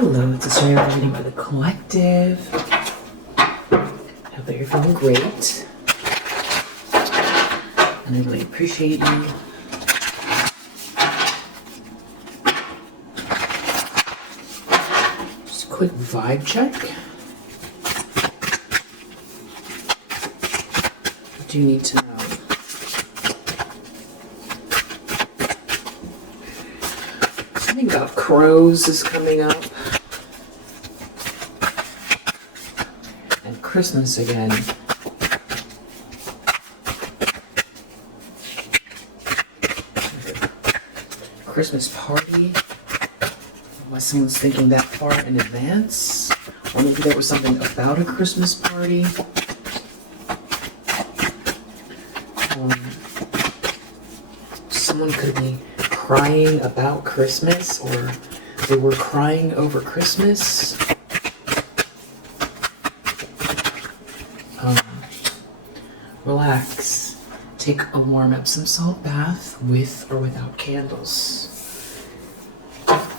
Hello, it's a Starseed reading for the collective. Hope that you're feeling great. And I really appreciate you. Just a quick vibe check. What do you need to know? Something about crows is coming up. And Christmas again. Christmas party. Unless someone's thinking that far in advance. Or maybe there was something about a Christmas party. Someone could be crying about Christmas, or they were crying over Christmas. Relax. Take a warm Epsom salt bath with or without candles.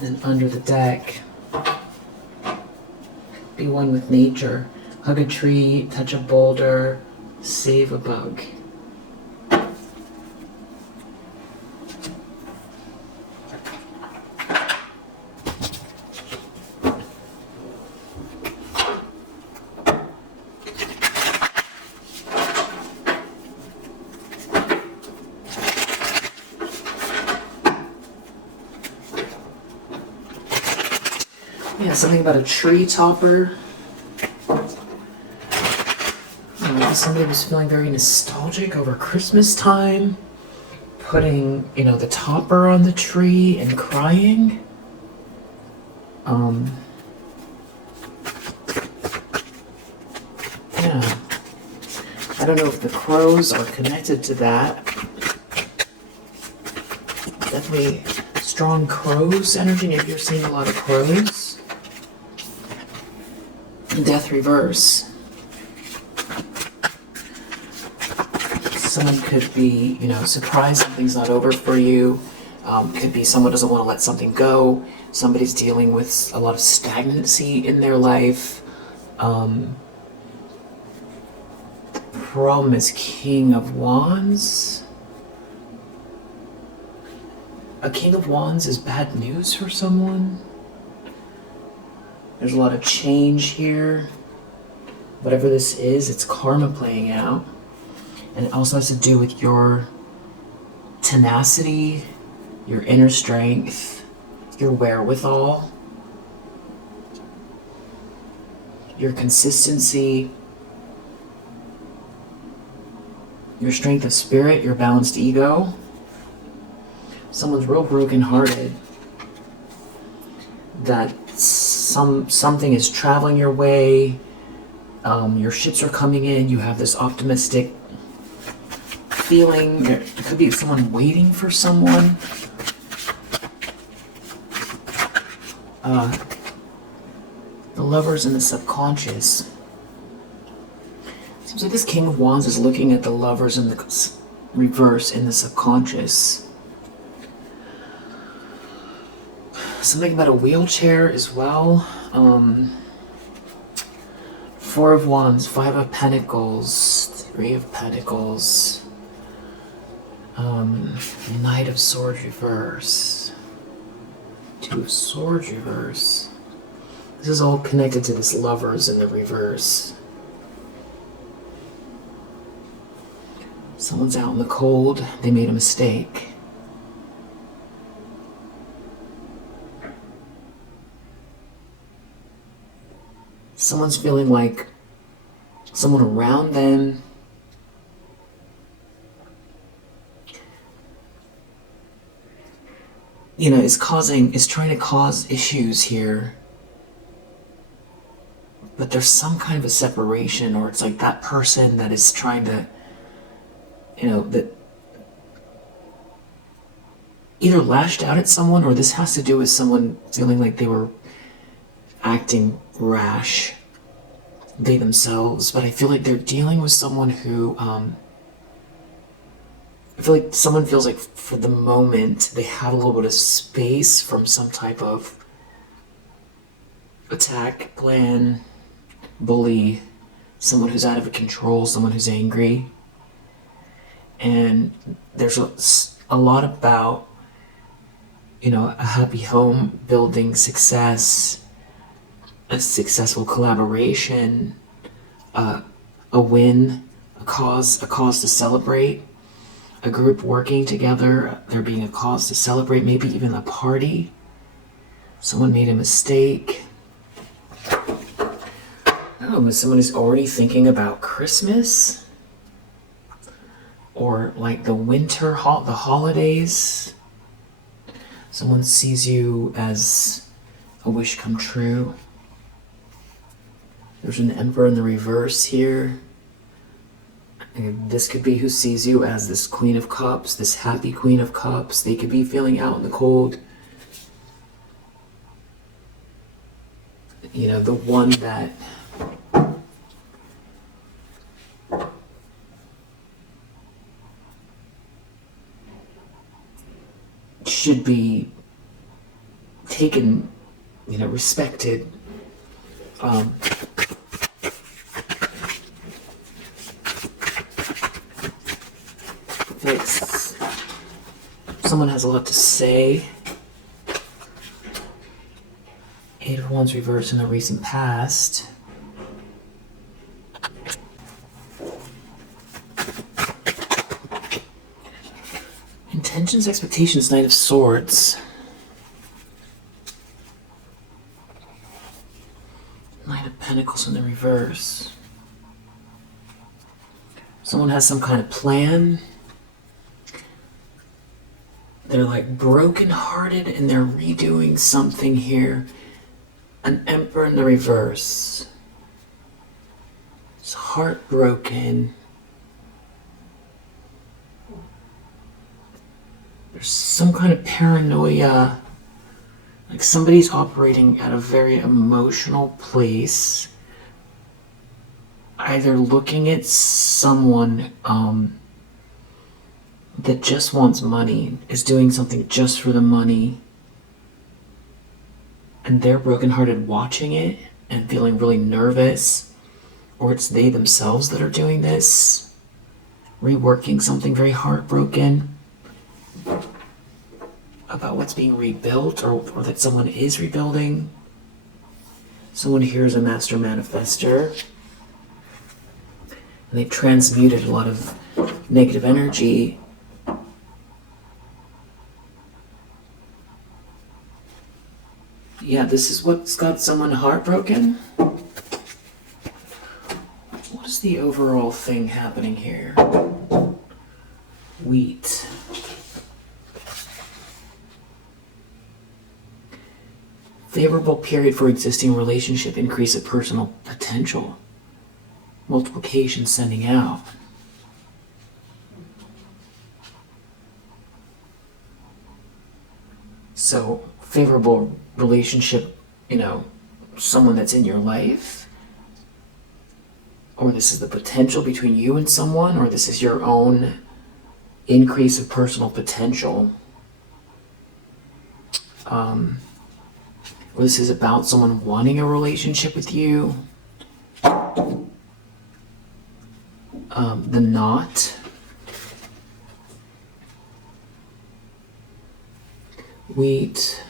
And under the deck, be one with nature. Hug a tree, touch a boulder, save a bug. Yeah, something about a tree topper. Somebody was feeling very nostalgic over Christmas time, putting, the topper on the tree and crying. Yeah. I don't know if the crows are connected to that. Definitely strong crows energy. Maybe you're seeing a lot of crows. Death reverse. Someone could be, surprised something's not over for you. Could be someone doesn't want to let something go. Somebody's dealing with a lot of stagnancy in their life. The problem is King of Wands. A King of Wands is bad news for someone. There's a lot of change here. Whatever this is, it's karma playing out. And it also has to do with your tenacity, your inner strength, your wherewithal, your consistency, your strength of spirit, your balanced ego. Someone's real brokenhearted that something is traveling your way, your ships are coming in, you have this optimistic feeling. It could be someone waiting for someone. The Lovers in the subconscious. Seems like this King of Wands is looking at the Lovers in the reverse in the subconscious. Something about a wheelchair as well. Four of Wands, Five of Pentacles, Three of Pentacles, Knight of Swords reverse, Two of Swords reverse. This is all connected to this Lovers in the reverse. Someone's out in the cold, they made a mistake. Someone's feeling like someone around them is trying to cause issues here. But there's some kind of a separation, or it's like that person that is trying to, that either lashed out at someone, or this has to do with someone feeling like they were acting rash, they themselves. But I feel like they're dealing with someone who, I feel like someone feels like for the moment they have a little bit of space from some type of attack, plan, bully, someone who's out of control, someone who's angry. And there's a lot about, a happy home, building success, a successful collaboration, a win, a cause to celebrate, a group working together, there being a cause to celebrate, maybe even a party. Someone made a mistake. Someone is already thinking about Christmas, or like the winter, the holidays. Someone sees you as a wish come true. There's an Emperor in the reverse here. And this could be who sees you as this Queen of Cups, this happy Queen of Cups. They could be feeling out in the cold. The one that should be taken, respected. Someone has a lot to say. Eight of Wands reversed in the recent past. Intentions, expectations, Knight of Swords. Knight of Pentacles in the reverse. Someone has some kind of plan. They're like broken-hearted and they're redoing something here. An Emperor in the reverse. It's heartbroken. There's some kind of paranoia. Like somebody's operating at a very emotional place. Either looking at someone that just wants money, is doing something just for the money, and they're brokenhearted watching it and feeling really nervous, or it's they themselves that are doing this, reworking something very heartbroken about what's being rebuilt, or that someone is rebuilding. Someone here is a master manifester, and they've transmuted a lot of negative energy. Yeah, this is what's got someone heartbroken. What is the overall thing happening here? Wheat. Favorable period for existing relationship, increase of personal potential. Multiplication, sending out. So, favorable relationship, someone that's in your life, or this is the potential between you and someone, or this is your own increase of personal potential. Or this is about someone wanting a relationship with you. The Knot. Wheat.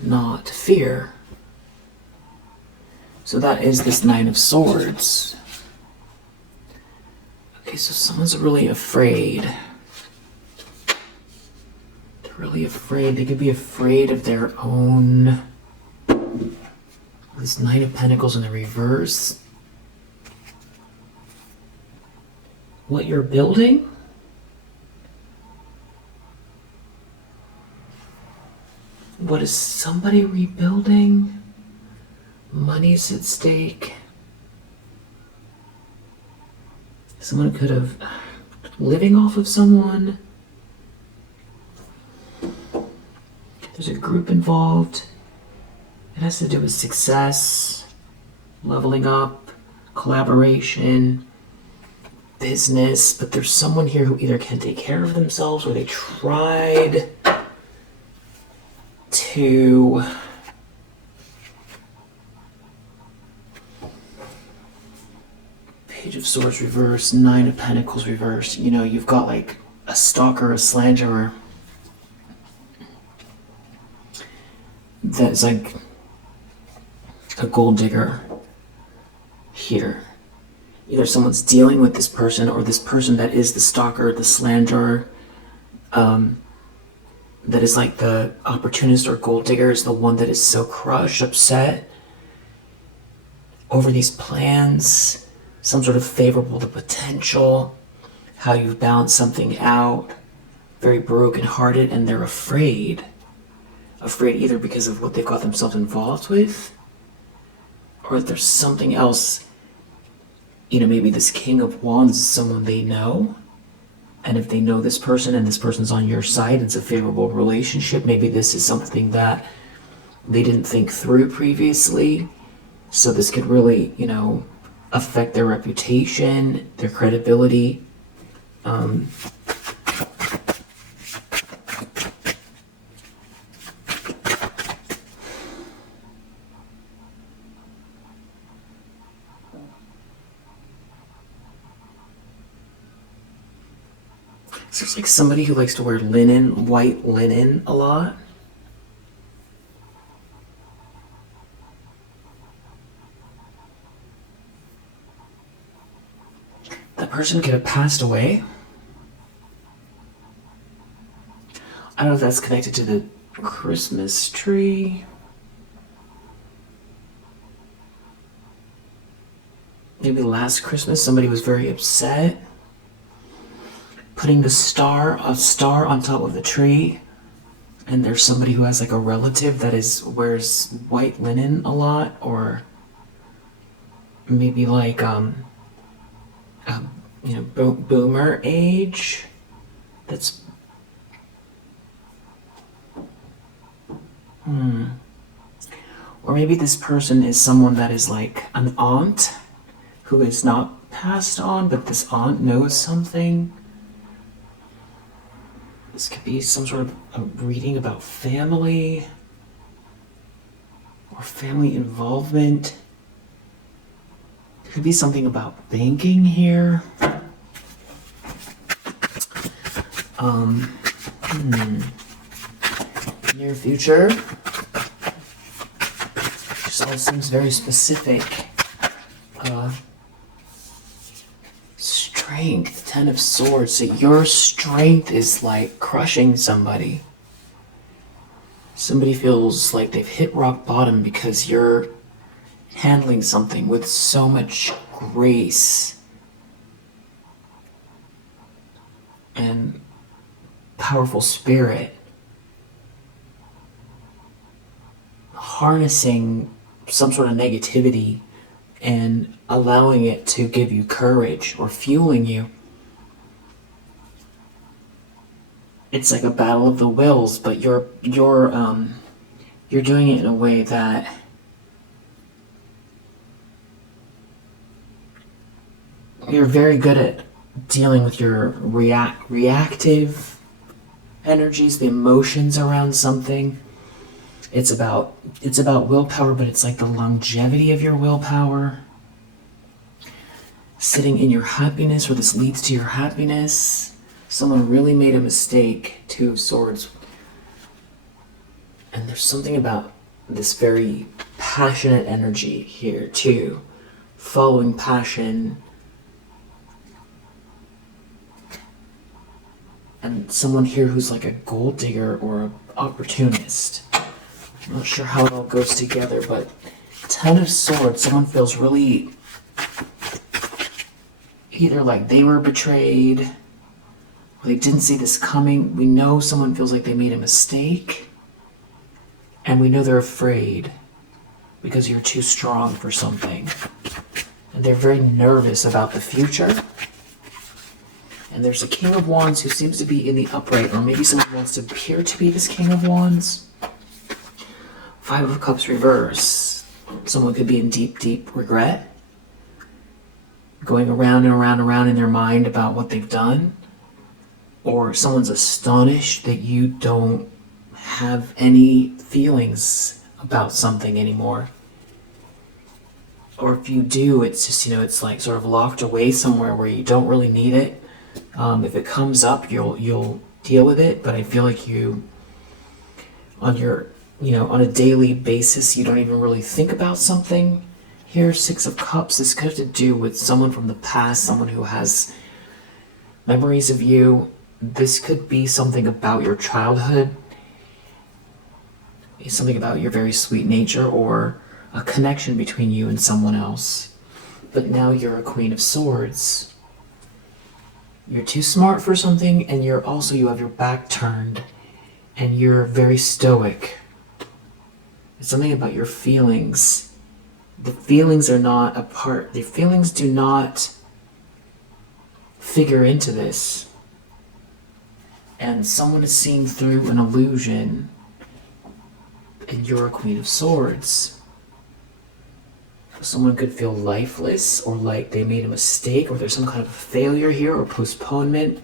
Not fear. So that is this Nine of Swords. Okay, so someone's really afraid. They're really afraid. They could be afraid of their own. This Knight of Pentacles in the reverse. What you're building? What is somebody rebuilding? Money's at stake. Someone could have living off of someone. There's a group involved. It has to do with success, leveling up, collaboration, business. But there's someone here who either can't take care of themselves or they tried. to Page of Swords reverse, Nine of Pentacles reverse. You know, you've got like a stalker, a slanderer that's like a gold digger here. Either someone's dealing with this person, or this person that is the stalker, the slanderer, that is like the opportunist or gold digger, is the one that is so crushed, upset over these plans, some sort of favorable to potential, how you've balanced something out, very broken-hearted, and they're afraid either because of what they've got themselves involved with, or if there's something else. You know, maybe this King of Wands is someone they know, and if they know this person and this person's on your side, it's a favorable relationship. Maybe this is something that they didn't think through previously, so this could really, you know, affect their reputation, their credibility. So it's like somebody who likes to wear linen, white linen a lot. That person could have passed away. I don't know if that's connected to the Christmas tree. Maybe last Christmas somebody was very upset, putting a star on top of the tree, and there's somebody who has like a relative that wears white linen a lot, or maybe like you know, boomer age. That's or maybe this person is someone that is like an aunt who is not passed on, but this aunt knows something. This could be some sort of a reading about family or family involvement. Could be something about banking here. Near future. This all seems very specific. Strength, Ten of Swords. So your strength is like crushing somebody. Somebody feels like they've hit rock bottom because you're handling something with so much grace and powerful spirit, harnessing some sort of negativity and allowing it to give you courage or fueling you. It's like a battle of the wills, but you're doing it in a way that you're very good at dealing with your reactive energies, the emotions around something. It's about willpower, but it's like the longevity of your willpower. Sitting in your happiness, or this leads to your happiness. Someone really made a mistake, Two of Swords. And there's something about this very passionate energy here too. Following passion. And someone here who's like a gold digger or an opportunist. I'm not sure how it all goes together, but Ten of Swords, someone feels really either like they were betrayed, or they didn't see this coming. We know someone feels like they made a mistake, and we know they're afraid because you're too strong for something. And they're very nervous about the future. And there's a King of Wands who seems to be in the upright, or maybe someone wants to appear to be this King of Wands. Five of Cups reverse. Someone could be in deep, deep regret, going around and around and around in their mind about what they've done. Or someone's astonished that you don't have any feelings about something anymore. Or if you do, it's just, it's like sort of locked away somewhere where you don't really need it. If it comes up, you'll deal with it, but I feel like you, on your, on a daily basis, you don't even really think about something. Here, Six of Cups, this could have to do with someone from the past, someone who has memories of you. This could be something about your childhood, something about your very sweet nature, or a connection between you and someone else. But now you're a Queen of Swords. You're too smart for something, and you have your back turned, and you're very stoic. It's something about your feelings. The feelings are not a part. The feelings do not figure into this. And someone is seeing through an illusion, and you're a Queen of Swords. Someone could feel lifeless, or like they made a mistake, or there's some kind of failure here, or postponement.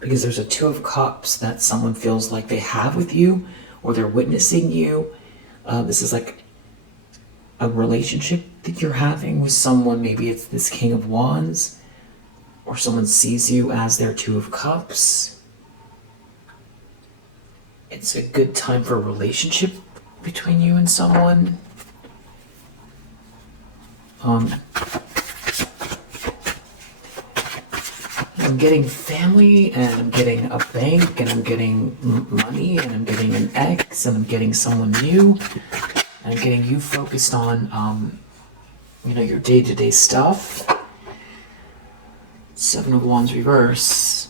Because there's a Two of Cups that someone feels like they have with you, or they're witnessing you. This is like a relationship that you're having with someone. Maybe it's this King of Wands, or someone sees you as their Two of Cups. It's a good time for a relationship between you and someone. I'm getting family, and I'm getting a bank, and I'm getting money, and I'm getting an ex, and I'm getting someone new. And I'm getting you focused on, your day-to-day stuff. Seven of Wands reverse.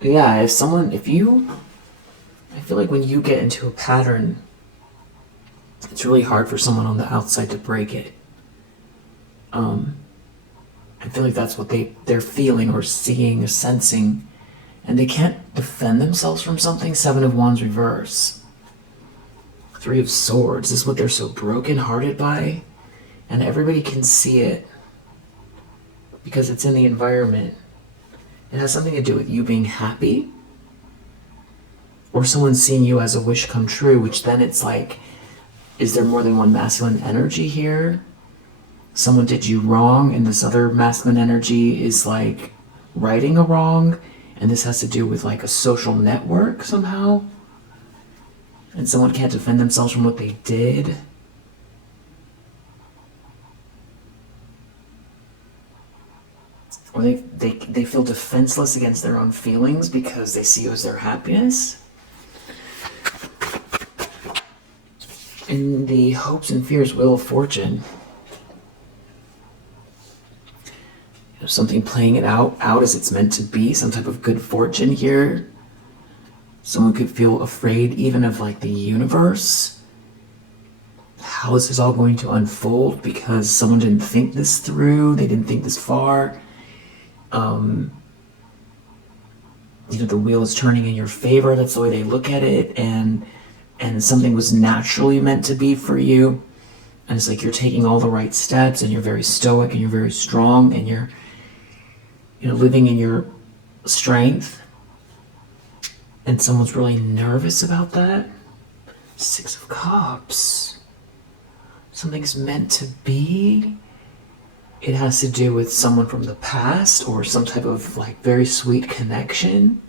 Yeah, I feel like when you get into a pattern, it's really hard for someone on the outside to break it. I feel like that's what they're feeling, or seeing, or sensing, and they can't defend themselves from something. Seven of Wands reverse. Three of Swords. This is what they're so broken-hearted by, and everybody can see it because it's in the environment. It has something to do with you being happy, or someone seeing you as a wish come true, which then it's like, is there more than one masculine energy here? Someone did you wrong, and this other masculine energy is like righting a wrong, and this has to do with like a social network somehow, and someone can't defend themselves from what they did. Or they feel defenseless against their own feelings because they see you as their happiness. In the hopes and fears, Wheel of Fortune. Something playing it out as it's meant to be, some type of good fortune here. Someone could feel afraid even of like the universe. How is this all going to unfold? Because someone didn't think this through. They didn't think this far. The wheel is turning in your favor. That's the way they look at it. And something was naturally meant to be for you. And it's like you're taking all the right steps, and you're very stoic, and you're very strong, and you're living in your strength. And someone's really nervous about that. Six of Cups. Something's meant to be. It has to do with someone from the past, or some type of like very sweet connection.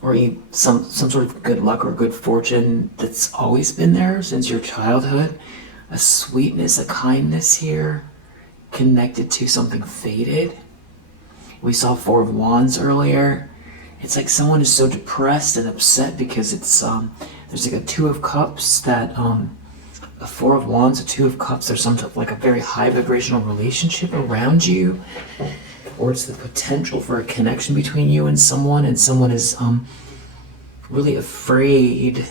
Or some sort of good luck or good fortune that's always been there since your childhood. A sweetness, a kindness here, connected to something faded. We saw Four of Wands earlier. It's like someone is so depressed and upset because it's there's like a Two of Cups that a Four of Wands, a Two of Cups. There's some type of like a very high vibrational relationship around you, or it's the potential for a connection between you and someone is really afraid,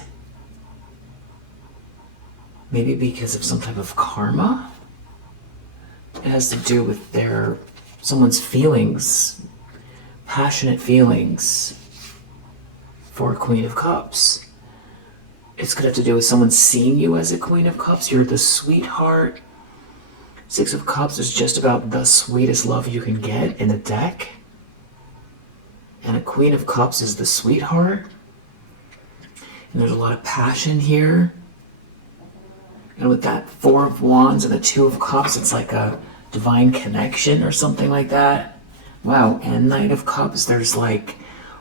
maybe because of some type of karma. It has to do with someone's feelings, passionate feelings for a Queen of Cups. It's going to have to do with someone seeing you as a Queen of Cups. You're the sweetheart. Six of Cups is just about the sweetest love you can get in the deck. And a Queen of Cups is the sweetheart. And there's a lot of passion here. And with that Four of Wands and the Two of Cups, it's like a divine connection or something like that. Wow, and Knight of Cups, there's like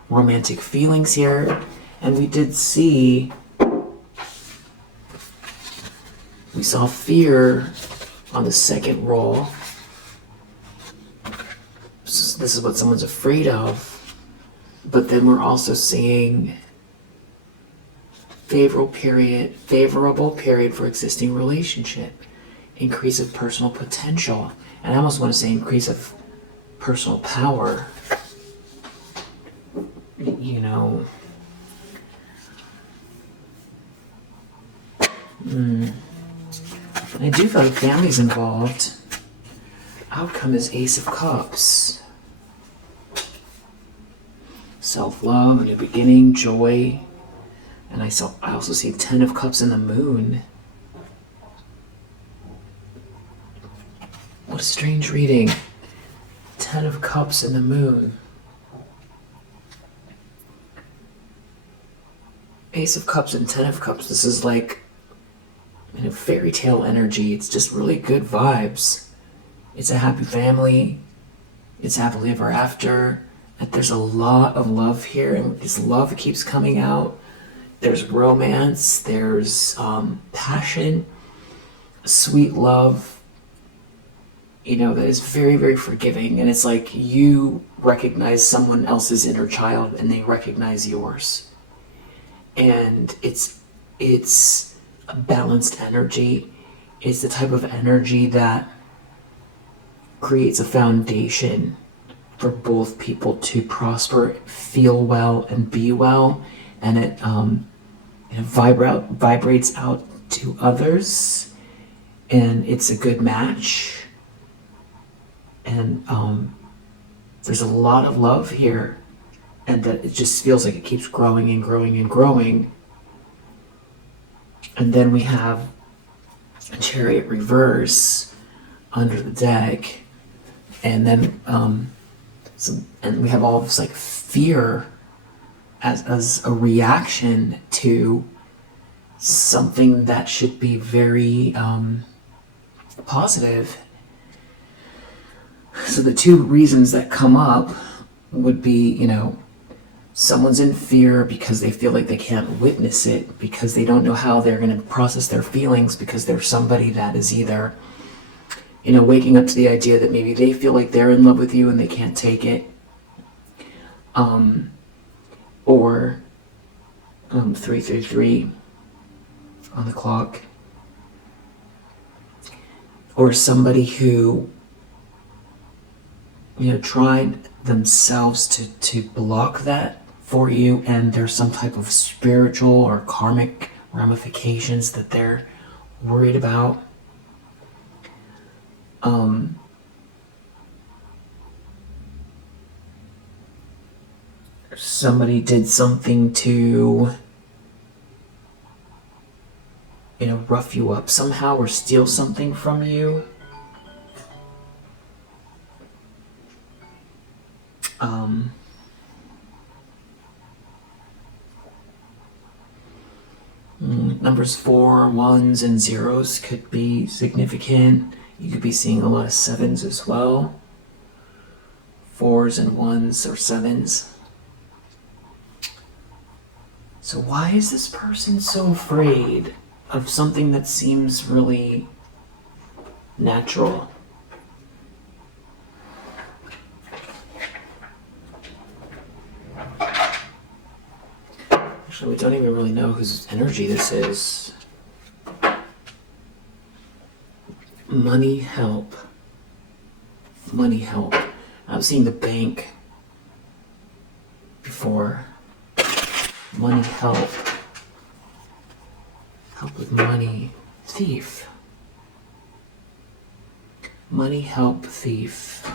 romantic feelings here. And we did see, we saw fear on the second roll. This is what someone's afraid of. But then we're also seeing favorable period for existing relationship, increase of personal potential, and I almost want to say increase of personal power. You know, I do feel like family's involved. Outcome is Ace of Cups. Self-love, a new beginning, joy. And I also see 10 of Cups in the Moon. What a strange reading. 10 of Cups in the Moon. Ace of Cups and 10 of Cups. This is like, you know, fairy tale energy. It's just really good vibes. It's a happy family. It's happily ever after. There's a lot of love here, and this love keeps coming out. There's romance, there's passion, sweet love, you know, that is very, very forgiving. And it's like you recognize someone else's inner child and they recognize yours. And it's a balanced energy. It's the type of energy that creates a foundation for both people to prosper, feel well, and be well, and it vibrates out to others, and it's a good match. And there's a lot of love here, and that it just feels like it keeps growing and growing and growing. And then we have a Chariot reverse under the deck, and then and we have all this like fear as a reaction to something that should be very positive. So the two reasons that come up would be, you know, someone's in fear because they feel like they can't witness it, because they don't know how they're going to process their feelings, because there's somebody that is either, you know, waking up to the idea that maybe they feel like they're in love with you and they can't take it. Or 333 on the clock. Or somebody who, you know, tried themselves to block that for you, and there's some type of spiritual or karmic ramifications that they're worried about. Somebody did something to, you know, rough you up somehow or steal something from you. Numbers 4, 1s, and 0s could be significant. You could be seeing a lot of 7s as well. 4s and 1s or 7s. So why is this person so afraid of something that seems really natural? Actually, we don't even really know whose energy this is. Money help. Money help. I've seen the bank before. Money help. Help with money. Thief. Money help, thief.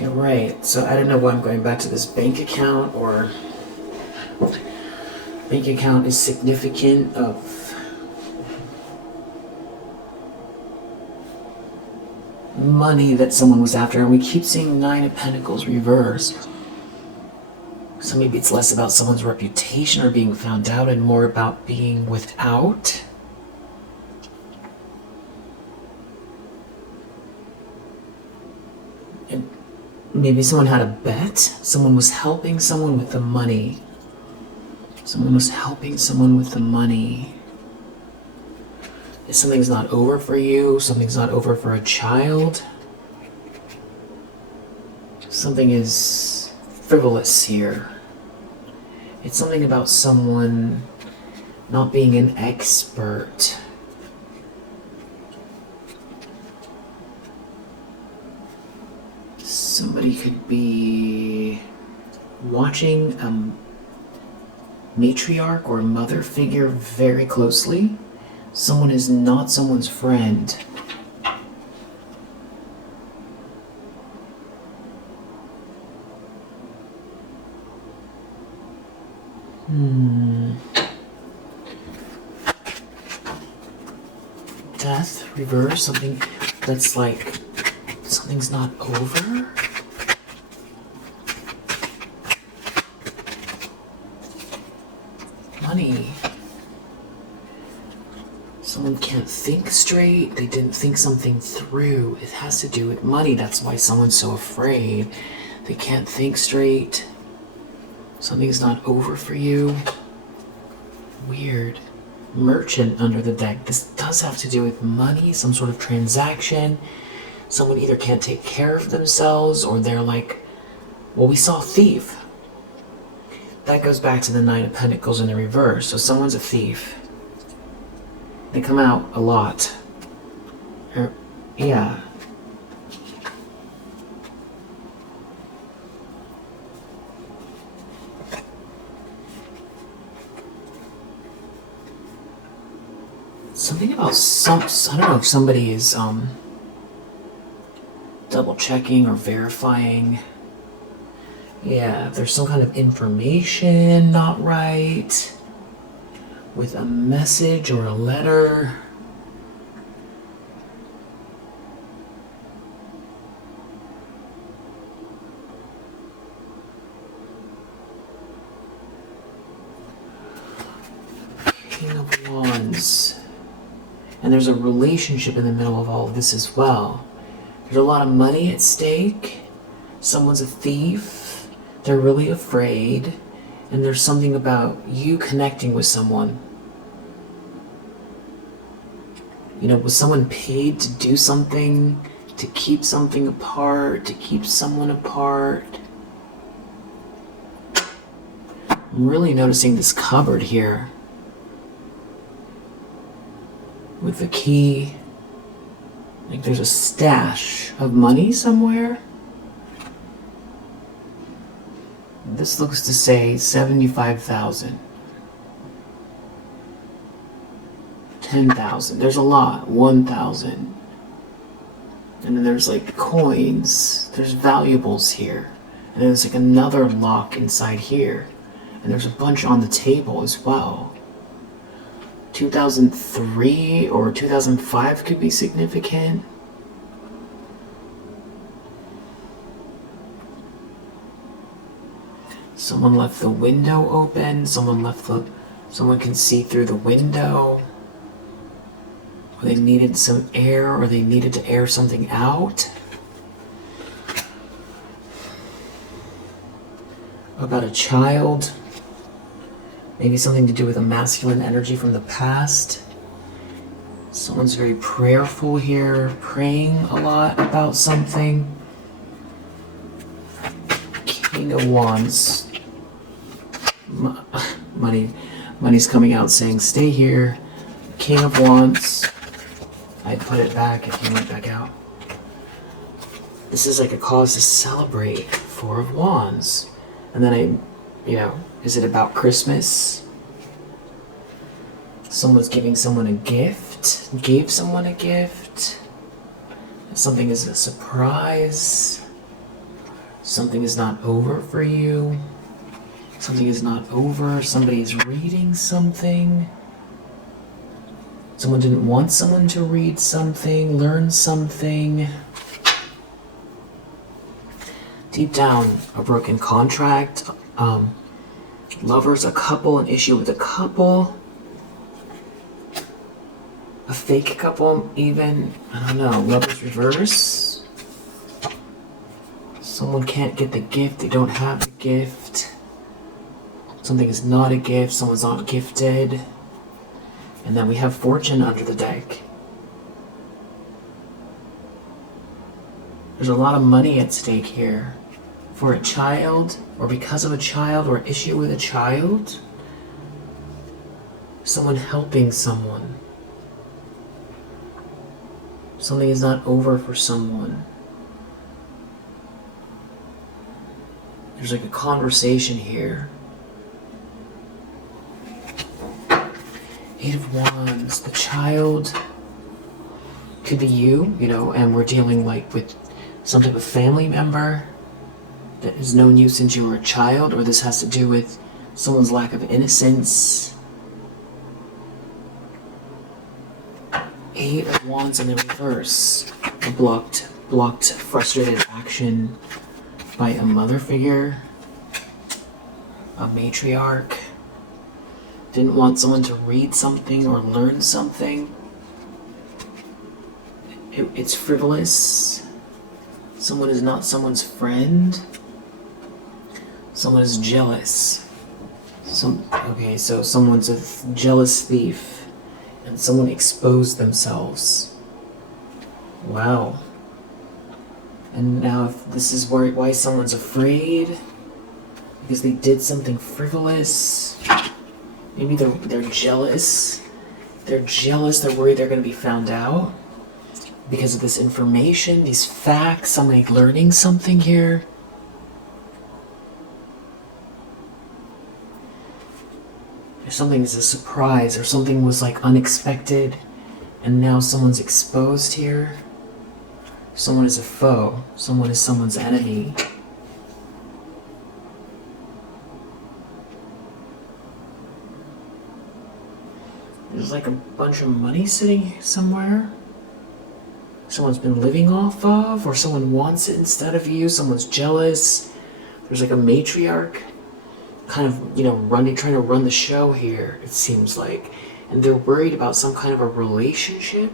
Okay, right. So I don't know why I'm going back to this bank account, or bank account is significant of money that someone was after, and we keep seeing Nine of Pentacles reversed. So maybe it's less about someone's reputation or being found out and more about being without. And maybe someone had a bet. Someone was helping someone with the money. Someone was helping someone with the money. If something's not over for you, something's not over for a child. Something is frivolous here. It's something about someone not being an expert. Somebody could be watching a matriarch or mother figure very closely. Someone is not someone's friend. Death, reverse, something that's like, something's not over. Money. Someone can't think straight. They didn't think something through. It has to do with money. That's why someone's so afraid. They can't think straight. Something's not over for you. Weird. Merchant under the deck. This does have to do with money, some sort of transaction. Someone either can't take care of themselves, or they're like, well, we saw thief. That goes back to the Nine of Pentacles in the reverse. So someone's a thief. They come out a lot. Yeah. Something about I don't know if somebody is double checking or verifying. Yeah, there's some kind of information not right with a message or a letter. King of Wands. And there's a relationship in the middle of all of this as well. There's a lot of money at stake. Someone's a thief. They're really afraid. And there's something about you connecting with someone. You know, was someone paid to do something, to keep something apart, to keep someone apart? I'm really noticing this cupboard here. With the key. Like there's a stash of money somewhere. This looks to say 75,000. 10,000. There's a lot. 1,000. And then there's like coins. There's valuables here. And then there's like another lock inside here. And there's a bunch on the table as well. 2003 or 2005 could be significant. Someone left the window open. Someone can see through the window. Or they needed some air, or they needed to air something out. About a child. Maybe something to do with a masculine energy from the past. Someone's very prayerful here, praying a lot about something. King of Wands. Money's coming out saying, stay here. King of Wands. I'd put it back if you went back out. This is like a cause to celebrate. Four of Wands. And then is it about Christmas? Someone's giving someone a gift. Gave someone a gift. Something is a surprise. Something is not over for you. Something is not over. Somebody is reading something. Someone didn't want someone to read something, learn something. Deep down, a broken contract, lovers, a couple, an issue with a couple, a fake couple even, I don't know, lovers reverse. Someone can't get the gift, they don't have the gift. Something is not a gift, someone's not gifted. And then we have fortune under the deck. There's a lot of money at stake here. For a child, or because of a child, or issue with a child. Someone helping someone. Something is not over for someone. There's like a conversation here. Eight of Wands, the child could be you, and we're dealing like with some type of family member that has known you since you were a child, or this has to do with someone's lack of innocence. Eight of Wands in the reverse. A blocked, frustrated action by a mother figure, a matriarch. Didn't want someone to read something or learn something. It's frivolous. Someone is not someone's friend. Someone is jealous. So someone's a jealous thief, and someone exposed themselves. Wow. And now if this is why someone's afraid, because they did something frivolous. Maybe they're jealous. They're jealous, they're worried they're going to be found out. Because of this information, these facts, somebody learning something here. If something is a surprise, or something was like unexpected, and now someone's exposed here. Someone is a foe, someone is someone's enemy. There's like a bunch of money sitting somewhere. Someone's been living off of, or someone wants it instead of you. Someone's jealous. There's like a matriarch kind of, trying to run the show here, it seems like. And they're worried about some kind of a relationship.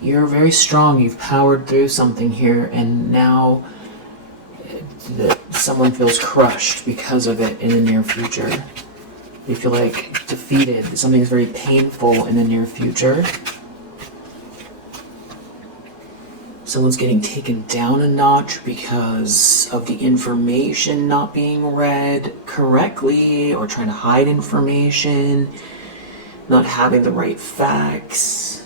You're very strong. You've powered through something here, and now someone feels crushed because of it in the near future. They feel like defeated. Something's very painful in the near future. Someone's getting taken down a notch because of the information not being read correctly, or trying to hide information, not having the right facts.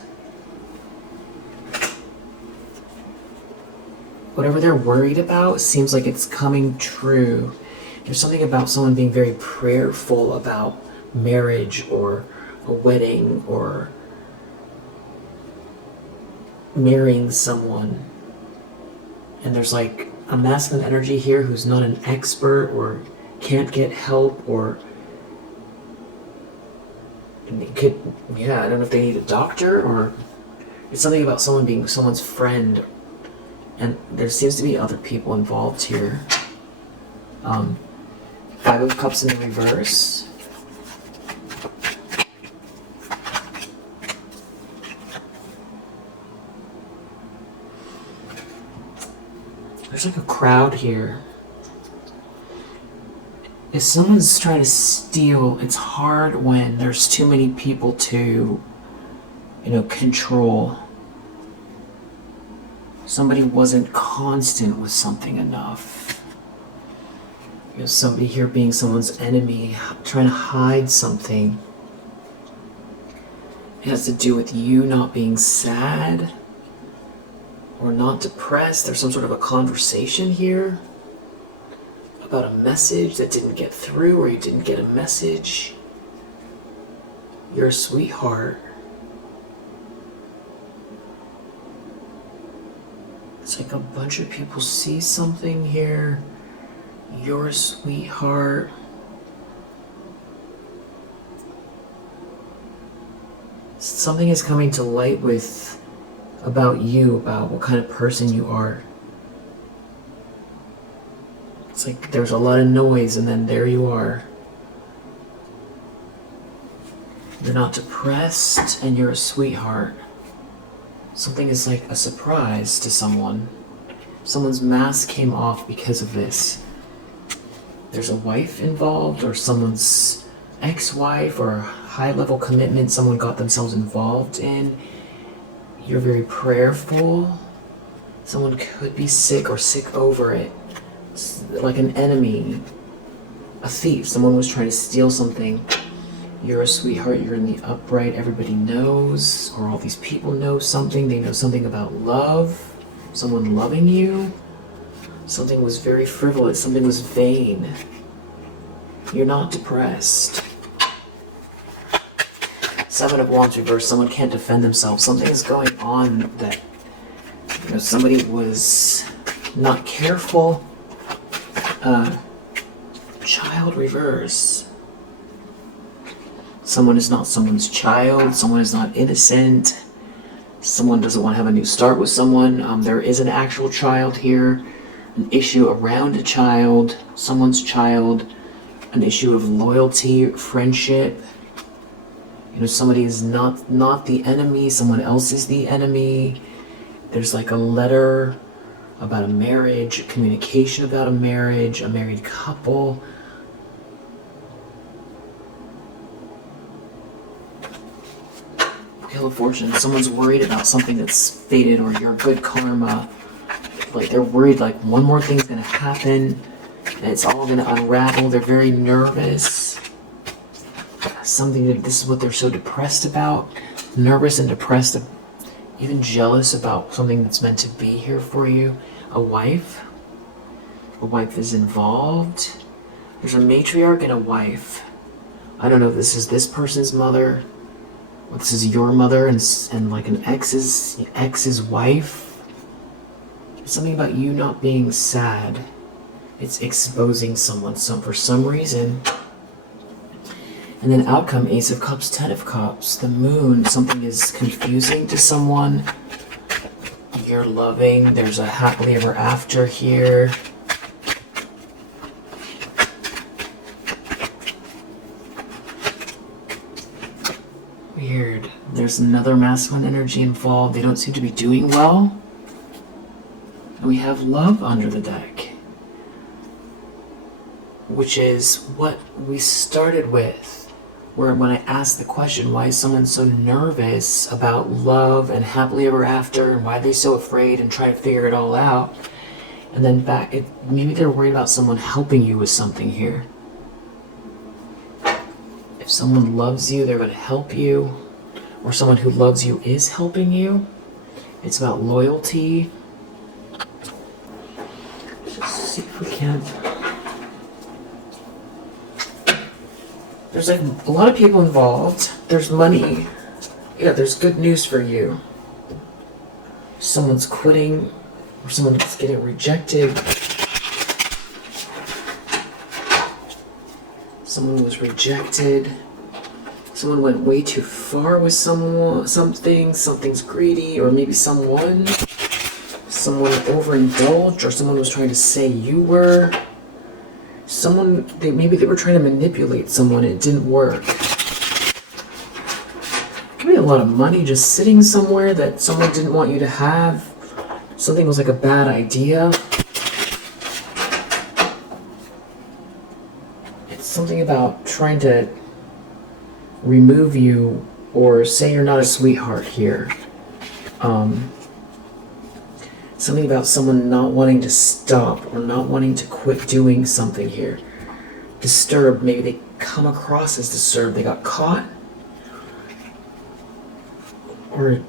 Whatever they're worried about seems like it's coming true. There's something about someone being very prayerful about marriage or a wedding or marrying someone. And there's like a masculine energy here who's not an expert or can't get help, or I don't know if they need a doctor, or it's something about someone being someone's friend. And there seems to be other people involved here. Five of Cups in the reverse. There's like a crowd here. If someone's trying to steal, it's hard when there's too many people to, control. Somebody wasn't constant with something enough. Somebody here being someone's enemy, trying to hide something. It has to do with you not being sad or not depressed. There's some sort of a conversation here about a message that didn't get through, or you didn't get a message. You're a sweetheart. It's like a bunch of people see something here. You're a sweetheart. Something is coming to light with about you, about what kind of person you are. It's like there's a lot of noise and then there you are. You're not depressed and you're a sweetheart. Something is like a surprise to someone. Someone's mask came off because of this. There's a wife involved, or someone's ex-wife, or a high-level commitment someone got themselves involved in. You're very prayerful. Someone could be sick or sick over it. It's like an enemy, a thief. Someone was trying to steal something. You're a sweetheart, you're in the upright, everybody knows, or all these people know something. They know something about love, someone loving you. Something was very frivolous, something was vain. You're not depressed. Seven of Wands reversed, someone can't defend themselves. Something is going on that, somebody was not careful. Child reverse. Someone is not someone's child, someone is not innocent, someone doesn't want to have a new start with someone. There is an actual child here, an issue around a child, someone's child, an issue of loyalty, friendship. Somebody is not the enemy, someone else is the enemy. There's like a letter about a marriage, communication about a marriage, a married couple. Wheel of Fortune, someone's worried about something that's fated or your good karma. Like they're worried like one more thing's gonna happen and it's all gonna unravel. They're very nervous. Something that this is what they're so depressed about. Nervous and depressed, even jealous about something that's meant to be here for you. A wife is involved. There's a matriarch and a wife. I don't know if this is this person's mother. This is your mother and like an ex's wife. It's something about you not being sad. It's exposing someone for some reason. And then outcome, Ace of Cups, Ten of Cups, the Moon. Something is confusing to someone. You're loving. There's a happily ever after here. Weird. There's another masculine energy involved. They don't seem to be doing well. And we have love under the deck, which is what we started with, where when I asked the question, why is someone so nervous about love and happily ever after, and why are they so afraid and try to figure it all out? And then maybe they're worried about someone helping you with something here. If someone loves you, they're going to help you, or someone who loves you is helping you. It's about loyalty. Let's see if we can. There's like a lot of people involved. There's money. Yeah, there's good news for you. Someone's quitting, or someone's getting rejected. Someone was rejected. Someone went way too far with something's greedy, or maybe someone overindulged, or someone was trying to say you were. Maybe they were trying to manipulate someone, it didn't work. Could be a lot of money just sitting somewhere that someone didn't want you to have. Something was like a bad idea. It's something about trying to remove you or say you're not a sweetheart here. Something about someone not wanting to stop or not wanting to quit doing something here. Disturbed, maybe they come across as disturbed. They got caught. Or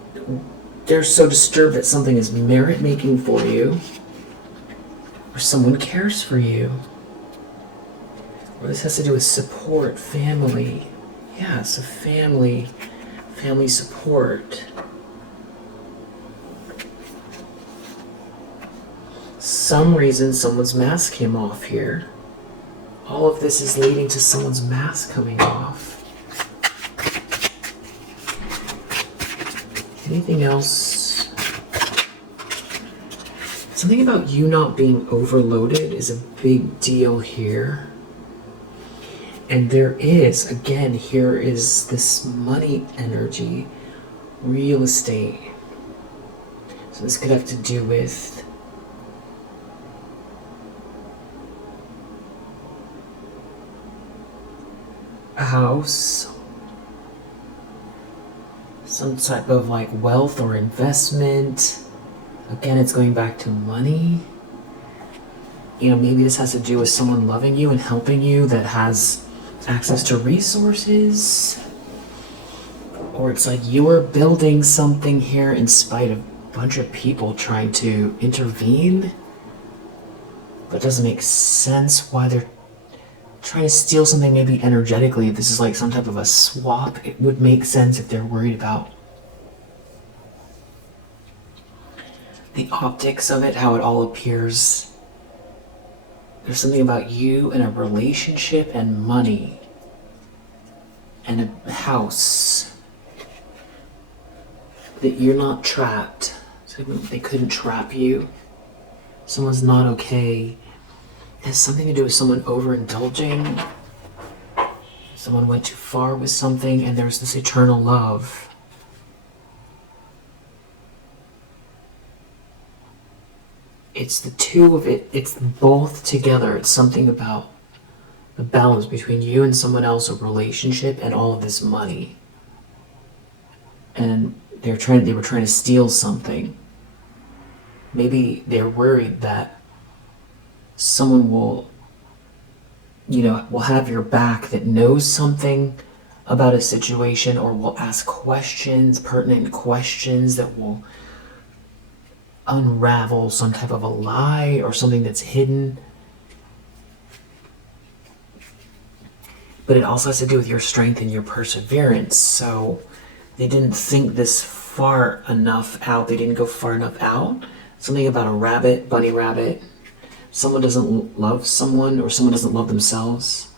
they're so disturbed that something is merit-making for you. Or someone cares for you. Or this has to do with support, family. Yeah, it's a family support. some reason, someone's mask came off here. All of this is leading to someone's mask coming off. Anything else? Something about you not being overloaded is a big deal here. And there is, again, here is this money energy, real estate. So this could have to do with a house, some type of like wealth or investment. Again, it's going back to money. You know, maybe this has to do with someone loving you and helping you that has access to resources. Or it's like you're building something here in spite of a bunch of people trying to intervene. But it doesn't make sense why they're trying to steal something, maybe energetically. If this is like some type of a swap, it would make sense if they're worried about the optics of it, how it all appears. There's something about you and a relationship and money and a house that you're not trapped. So they couldn't trap you. Someone's not okay. It has something to do with someone overindulging. Someone went too far with something, and there's this eternal love. It's the two of it. It's both together. It's something about the balance between you and someone else, a relationship, and all of this money. And they were trying to steal something. Maybe they're worried that someone will have your back, that knows something about a situation, or will ask questions, pertinent questions that will unravel some type of a lie or something that's hidden. But it also has to do with your strength and your perseverance. So they didn't think this far enough out. They didn't go far enough out. Something about a rabbit, bunny rabbit. Someone doesn't love someone, or someone doesn't love themselves.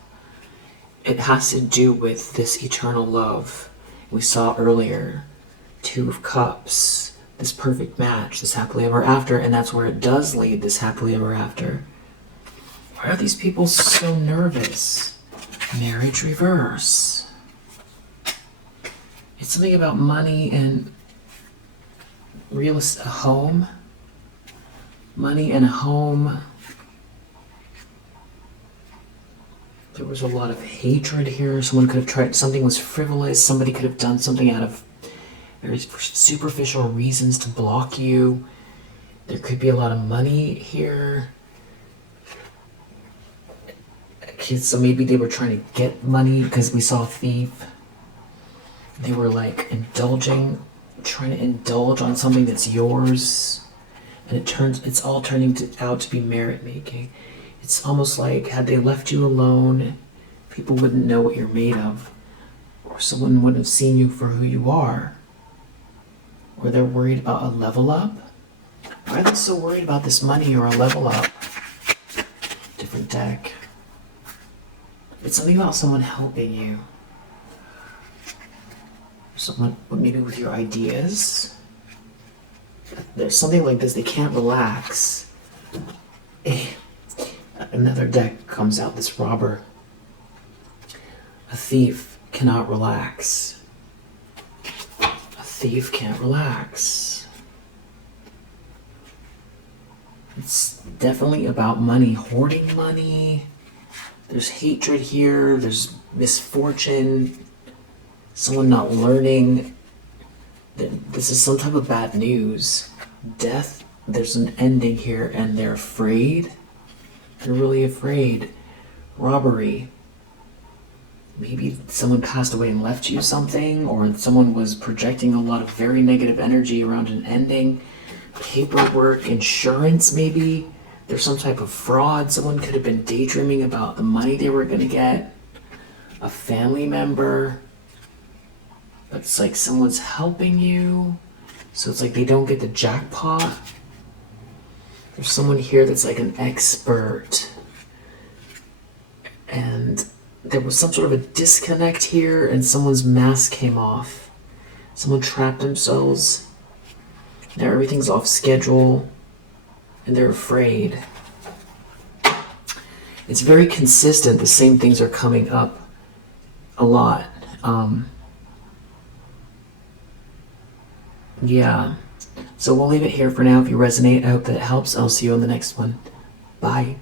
It has to do with this eternal love we saw earlier. Two of Cups. This perfect match, this happily ever after, and that's where it does lead, this happily ever after. Why are these people so nervous? Marriage reverse. It's something about money and a home. Money and a home. There was a lot of hatred here. Someone could have tried, something was frivolous. Somebody could have done something out of very superficial reasons to block you. There could be a lot of money here. So maybe they were trying to get money because we saw a thief. They were like trying to indulge on something that's yours. And it's all turning out to be merit making. It's almost like had they left you alone, people wouldn't know what you're made of. Or someone wouldn't have seen you for who you are. Or they're worried about a level up? Why are they so worried about this money or a level up? Different deck. It's something about someone helping you. Someone, maybe with your ideas. There's something like this, they can't relax. Another deck comes out, this robber. A thief cannot relax. Thief can't relax. It's definitely about money, hoarding money. There's hatred here, there's misfortune, someone not learning. This is some type of bad news. Death, there's an ending here, and they're afraid. They're really afraid. Robbery. Maybe someone passed away and left you something, or someone was projecting a lot of very negative energy around an ending. Paperwork, insurance maybe. There's some type of fraud. Someone could have been daydreaming about the money they were going to get. A family member. It's like someone's helping you. So it's like they don't get the jackpot. There's someone here that's like an expert, and there was some sort of a disconnect here, and someone's mask came off. Someone trapped themselves. Now everything's off schedule, and they're afraid. It's very consistent. The same things are coming up a lot. Yeah. So we'll leave it here for now. If you resonate, I hope that it helps. I'll see you on the next one. Bye.